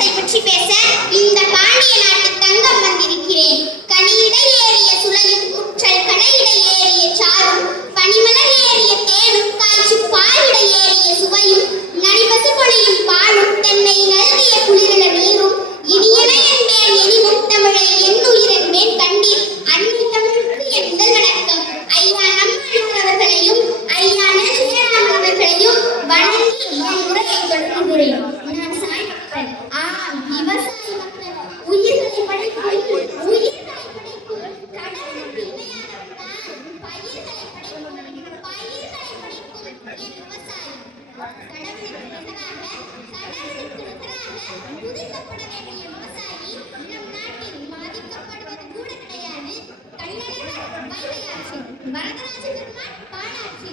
விவசாயத்தை பற்றி பேச இந்த பாண்டிய நாட்டு தங்கம் வந்திருக்கிறேன். கனியிட ஏறிய சுளையும் குற்றல் கடையிட ஏறிய சாரும் பனிமலர் ஏறிய தேனும் காய்ச்சி பாலிட ஏறிய சுவையும் நடிபசு பொழியும் பாலும் தென்னை நல்கிய குளிரில நீரும் இனியன என்பேன் எனினும் தமிழை எண்ணுயிர் என்பேன் கண்டீர் அன்பு தமிழுக்கு என் முதல் வணக்கம் ஐயா நம்மாழ்வார் அவர்களையும் ஐயா நெடுஞ்செழியன் அவர்களையும் வணங்கி என் உரையை தொடங்குகிறேன். வரதராஜ பெருமாள் பாலாட்சி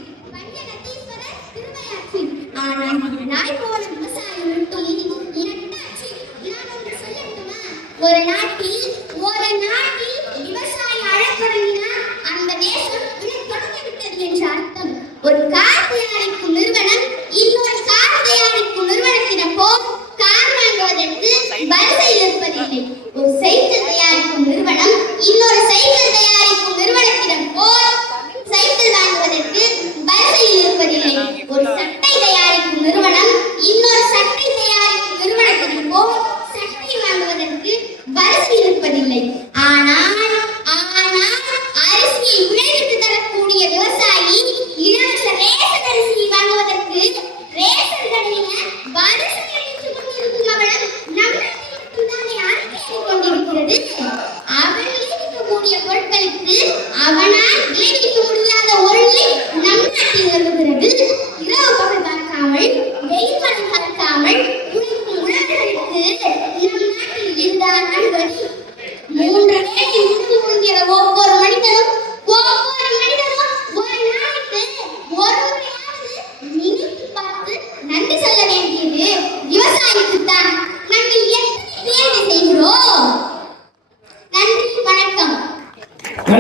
ஆனால் நாய் ஒரு நாட்டில் ஒரு நாட்டில் விவசாயி அழத் தொடங்கினா வரவில்லை ஆனால் ஆனால் அரிசியை உலகிற்கு தரக்கூடிய விவசாயி இலவச ரேஷன் அரிசி வாங்குவதற்கு ரேஷன் கடையில வருஷங்கள் நின்று கொண்டிருக்கும் அவலம் நம்மளை அரசியல் கொண்டிருக்கிறது? அவன் விளைவிக்கக்கூடிய பொருட்களுக்கு அவனால் விளைவிக்க முடியாத ஒரு நம் நாட்டில்